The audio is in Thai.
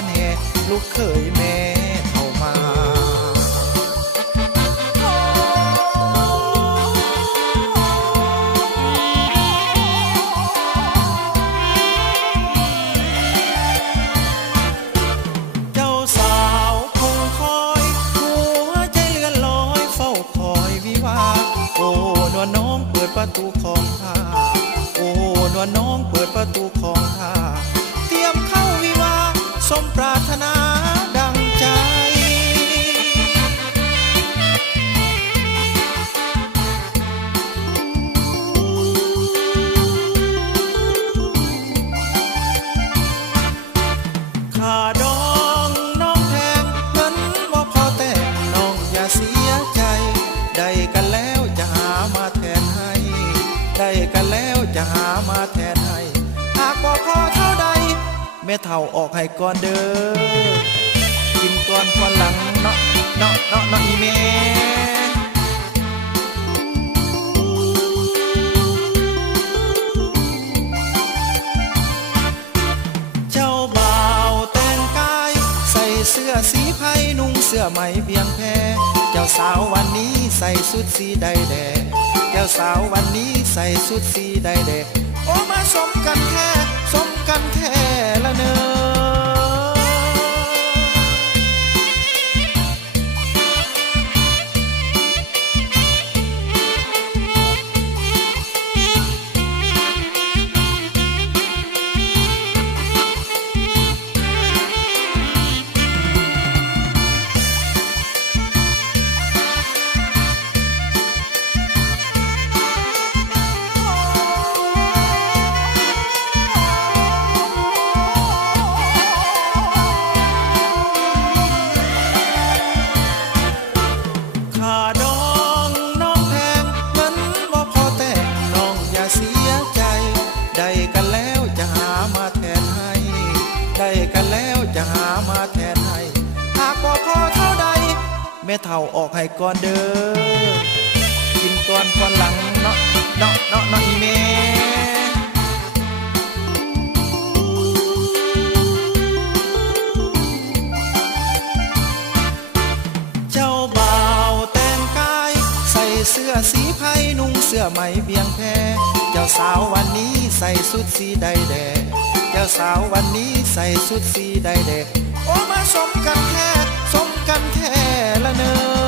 กันแห่ลูกเคยแม่เข้ามาเจ้าสาวคงคอยหัวใจเลื่อนลอยเฝ้าคอยวิวาโอ้นวลน้องเปิดประตูของท่าโอ้นวลน้องเปิดประตูของท่าเตรียมเข้าวิวาสมปรารถนาดังใจข้าดองน้องแพงเงินบ่พอแต่งน้องอย่าเสียใจได้กันแล้วจะหามาแทนให้ได้กันแล้วจะหามาแทนให้หากบ่พอเท่าใดแม่เฒ่าออกให้ก่อนเด้อกินก่อนก่อนหลังเนาะเนาะเนาะเนาะอีแม่เจ้าบ่าวแต่งกายใส่เสื้อสีไผ่นุ่งเสื้อไหมเพียงแพเจ้าสาววันนี้ใส่ชุดสีใดแดงเจ้าสาววันนี้ใส่ชุดสีใดแดงโอ้มาสมกันแท้สมกันแท้ละเนอข้าดองน้องแพงเงินบ่พอแต่งน้องอย่าเสียใจได้กันแล้วจะหามาแทนให้ได้กันแล้วจะหามาแทนให้หากบ่พอเท่าใดแม่เฒ่าออกให้ก่อนเด้อกินก่อนก่อนหลังเนาะเนาะเนาะเนาะอีแม่เจ้าบ่าวแต่งกายใส่เสื้อสีไผ่นุ่งเสื้อไหมเพียงแพเจ้าสาววันนี้ใส่ชุดสีใดแดงเจ้าสาววันนี้ใส่ชุดสีใดแดงโอ้มาสมกันแท้สมกันแท้ละเนอ